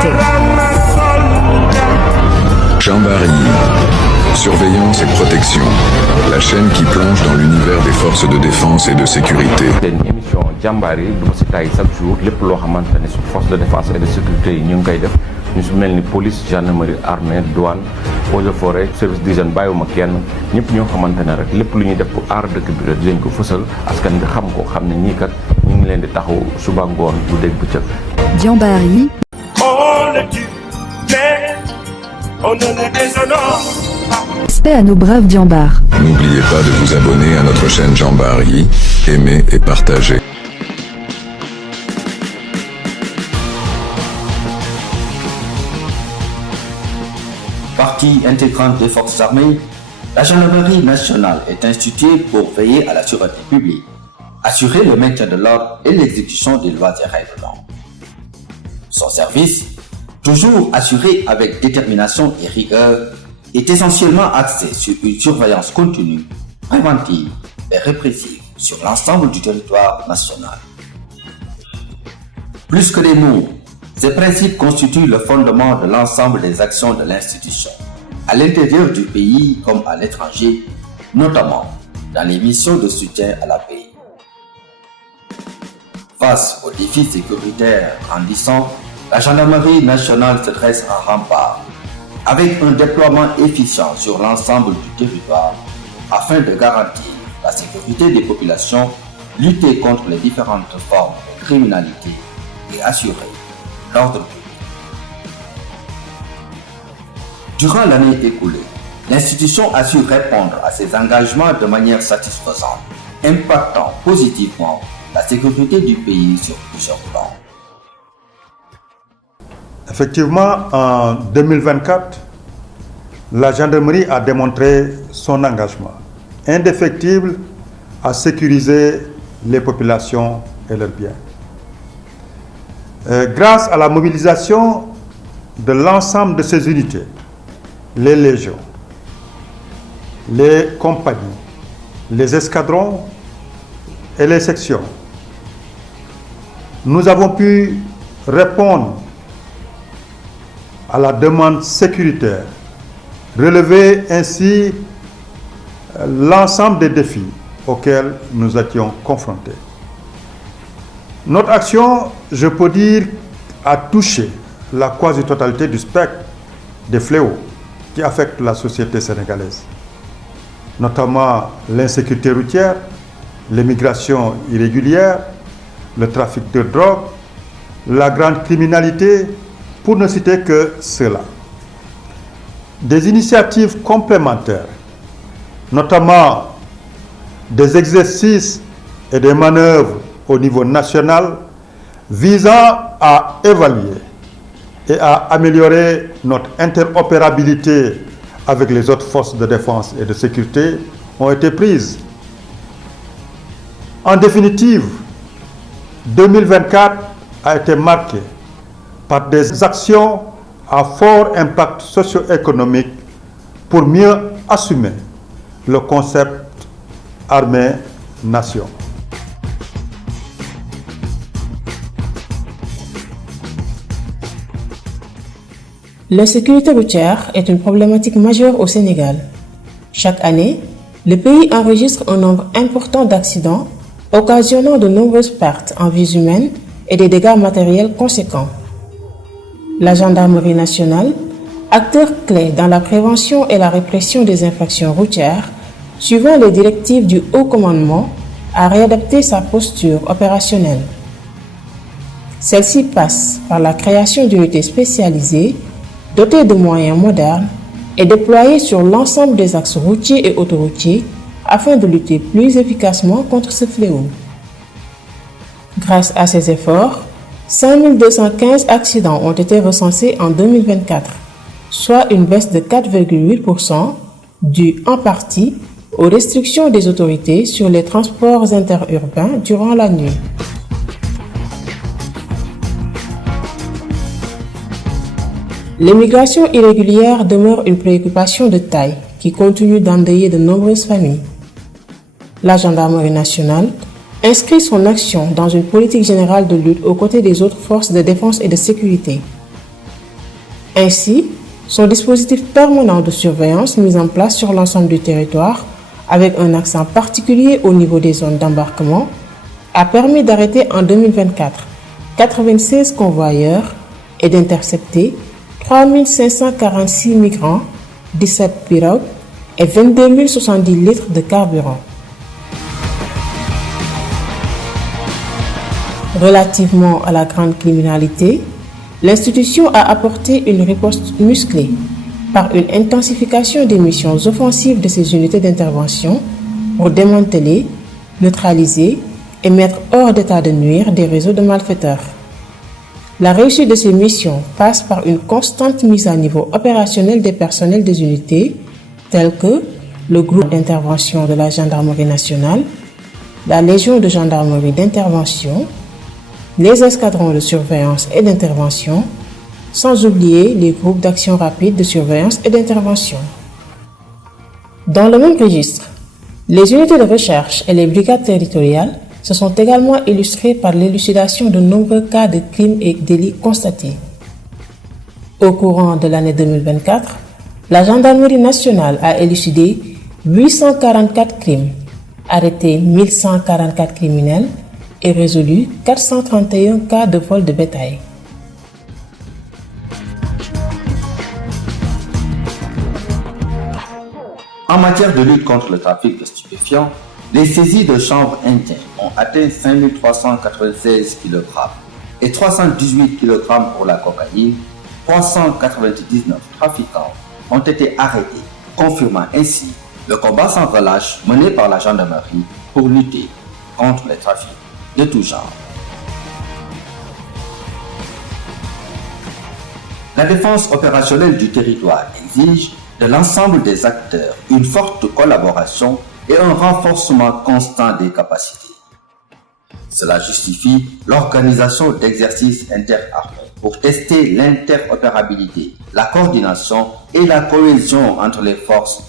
sécurité. Jamboree. Surveillance et protection. La chaîne qui plonge dans l'univers des forces de défense et de sécurité. Une émission Jamboree du ma si tay chaque jour lépp loo xamante ne sur force de défense et de sécurité yi ñu ngi koy def ñu si mel ni police gendarmerie armée douane eaux et forêt service d'hygiène bàyyiwuma kenn ñëpp ñoo xamante ne rek lépp lu ñuy def pour aar dëkk bi rek dinañ ko fësal askan bi xam ko xam ne ñii kat ñu ngi leen di taxaw suba ngoon bu dégg bëccëg. Jamboree. On le tue, mais on ne le déshonore pas. Respect à nos braves Diambars. N'oubliez pas de vous abonner à notre chaîne Jamboree, aimer et partager. Partie intégrante des forces armées, la gendarmerie nationale est instituée pour veiller à la sûreté publique, assurer le maintien de l'ordre et l'exécution des lois et règlements. Son service, toujours assuré avec détermination et rigueur, est essentiellement axé sur une surveillance continue, préventive et répressive sur l'ensemble du territoire national. Plus que des mots, ces principes constituent le fondement de l'ensemble des actions de l'institution, à l'intérieur du pays comme à l'étranger, notamment dans les missions de soutien à la paix. Face aux défis sécuritaires grandissants, la gendarmerie nationale se dresse en rempart, avec un déploiement efficient sur l'ensemble du territoire, afin de garantir la sécurité des populations, lutter contre les différentes formes de criminalité et assurer l'ordre public. Durant l'année écoulée, l'institution a su répondre à ses engagements de manière satisfaisante, impactant positivement la sécurité du pays sur plusieurs plans. Effectivement, en 2024, la gendarmerie a démontré son engagement indéfectible à sécuriser les populations et leurs biens. Grâce à la mobilisation de l'ensemble de ces unités, les légions, les compagnies, les escadrons et les sections, nous avons pu répondre à la demande sécuritaire, relever ainsi l'ensemble des défis auxquels nous étions confrontés. Notre action, je peux dire, a touché la quasi-totalité du spectre des fléaux qui affectent la société sénégalaise, notamment l'insécurité routière, l'immigration irrégulière, le trafic de drogue, la grande criminalité, pour ne citer que cela. Des initiatives complémentaires, notamment des exercices et des manœuvres au niveau national visant à évaluer et à améliorer notre interopérabilité avec les autres forces de défense et de sécurité ont été prises. En définitive, 2024 a été marqué par des actions à fort impact socio-économique pour mieux assumer le concept armée-nation. L'insécurité routière est une problématique majeure au Sénégal. Chaque année, le pays enregistre un nombre important d'accidents, occasionnant de nombreuses pertes en vies humaines et des dégâts matériels conséquents. La gendarmerie nationale, acteur clé dans la prévention et la répression des infractions routières, suivant les directives du haut commandement, a réadapté sa posture opérationnelle. Celle-ci passe par la création d'unités spécialisées, dotées de moyens modernes et déployées sur l'ensemble des axes routiers et autoroutiers afin de lutter plus efficacement contre ce fléau. Grâce à ces efforts, 5215 accidents ont été recensés en 2024, soit une baisse de 4,8% due en partie aux restrictions des autorités sur les transports interurbains durant la nuit. L'immigration irrégulière demeure une préoccupation de taille qui continue d'endeuiller de nombreuses familles. La gendarmerie nationale inscrit son action dans une politique générale de lutte aux côtés des autres forces de défense et de sécurité. Ainsi, son dispositif permanent de surveillance mis en place sur l'ensemble du territoire, avec un accent particulier au niveau des zones d'embarquement, a permis d'arrêter en 2024 96 convoyeurs et d'intercepter 3546 migrants, 17 pirogues et 22 070 litres de carburant. Relativement à la grande criminalité, l'institution a apporté une riposte musclée par une intensification des missions offensives de ses unités d'intervention pour démanteler, neutraliser et mettre hors d'état de nuire des réseaux de malfaiteurs. La réussite de ces missions passe par une constante mise à niveau opérationnel des personnels des unités, tels que le groupe d'intervention de la Gendarmerie nationale, la Légion de gendarmerie d'intervention, les escadrons de surveillance et d'intervention, sans oublier les groupes d'action rapide de surveillance et d'intervention. Dans le même registre, les unités de recherche et les brigades territoriales se sont également illustrées par l'élucidation de nombreux cas de crimes et délits constatés. Au courant de l'année 2024, la Gendarmerie nationale a élucidé 844 crimes, arrêté 1144 criminels et résolu 431 cas de vol de bétail. En matière de lutte contre le trafic de stupéfiants, les saisies de chanvre indien ont atteint 5396 kg et 318 kg pour la cocaïne. 399 trafiquants ont été arrêtés, confirmant ainsi le combat sans relâche mené par la gendarmerie pour lutter contre les trafics de tout genre. La défense opérationnelle du territoire exige de l'ensemble des acteurs une forte collaboration et un renforcement constant des capacités. Cela justifie l'organisation d'exercices interarmés pour tester l'interopérabilité, la coordination et la cohésion entre les forces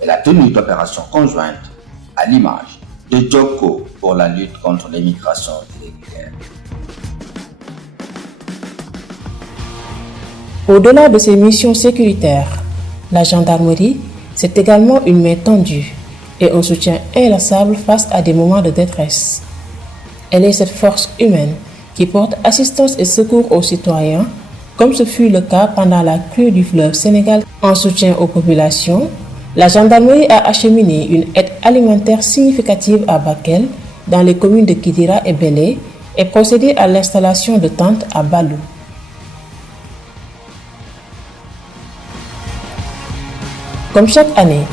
et la tenue d'opérations conjointes à l'image de Joko pour la lutte contre l'immigration irrégulière. Au-delà de ses missions sécuritaires, la gendarmerie, c'est également une main tendue et un soutien inlassable face à des moments de détresse. Elle est cette force humaine qui porte assistance et secours aux citoyens, comme ce fut le cas pendant la crue du fleuve Sénégal. En soutien aux populations, la gendarmerie a acheminé une aide alimentaire significative à Bakel, dans les communes de Kidira et Bélé, et procédé à l'installation de tentes à Balou. Comme chaque année,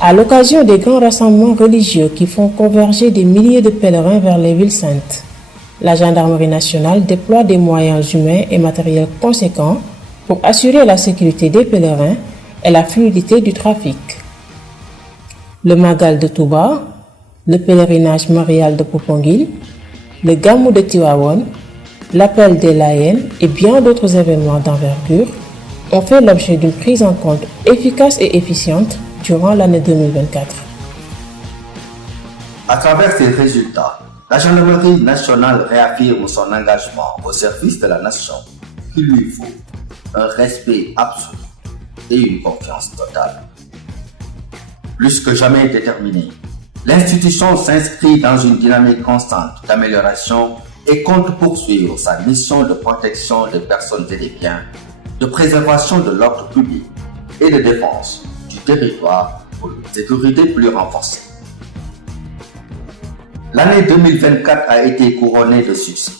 à l'occasion des grands rassemblements religieux qui font converger des milliers de pèlerins vers les villes saintes, la Gendarmerie nationale déploie des moyens humains et matériels conséquents pour assurer la sécurité des pèlerins et la fluidité du trafic. Le Magal de Touba, le pèlerinage marial de Poponguil, le Gamou de Tivaouane, l'appel des Layènes et bien d'autres événements d'envergure ont fait l'objet d'une prise en compte efficace et efficiente durant l'année 2024. À travers ces résultats, la Gendarmerie nationale réaffirme son engagement au service de la nation qu'il lui faut un respect absolu et une confiance totale. Plus que jamais déterminée, l'institution s'inscrit dans une dynamique constante d'amélioration et compte poursuivre sa mission de protection des personnes et des biens, de préservation de l'ordre public et de défense du territoire pour une sécurité plus renforcée. L'année 2024 a été couronnée de succès,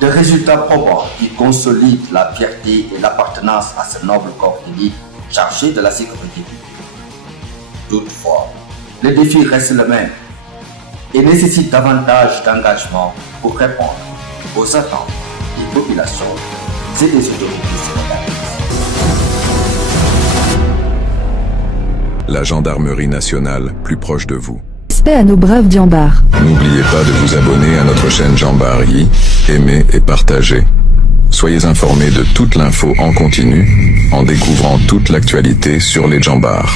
de résultats probants qui consolident la fierté et l'appartenance à ce noble corps d'élite chargé de la sécurité publique. Toutefois, le défi reste le même et nécessite davantage d'engagement pour répondre aux attentes des populations et des autorités sénégalaises. La gendarmerie nationale, plus proche de vous. Respect à nos braves Diambars. N'oubliez pas de vous abonner à notre chaîne Jambar-yi, aimer et partager. Soyez informés de toute l'info en continu en découvrant toute l'actualité sur les Jambars.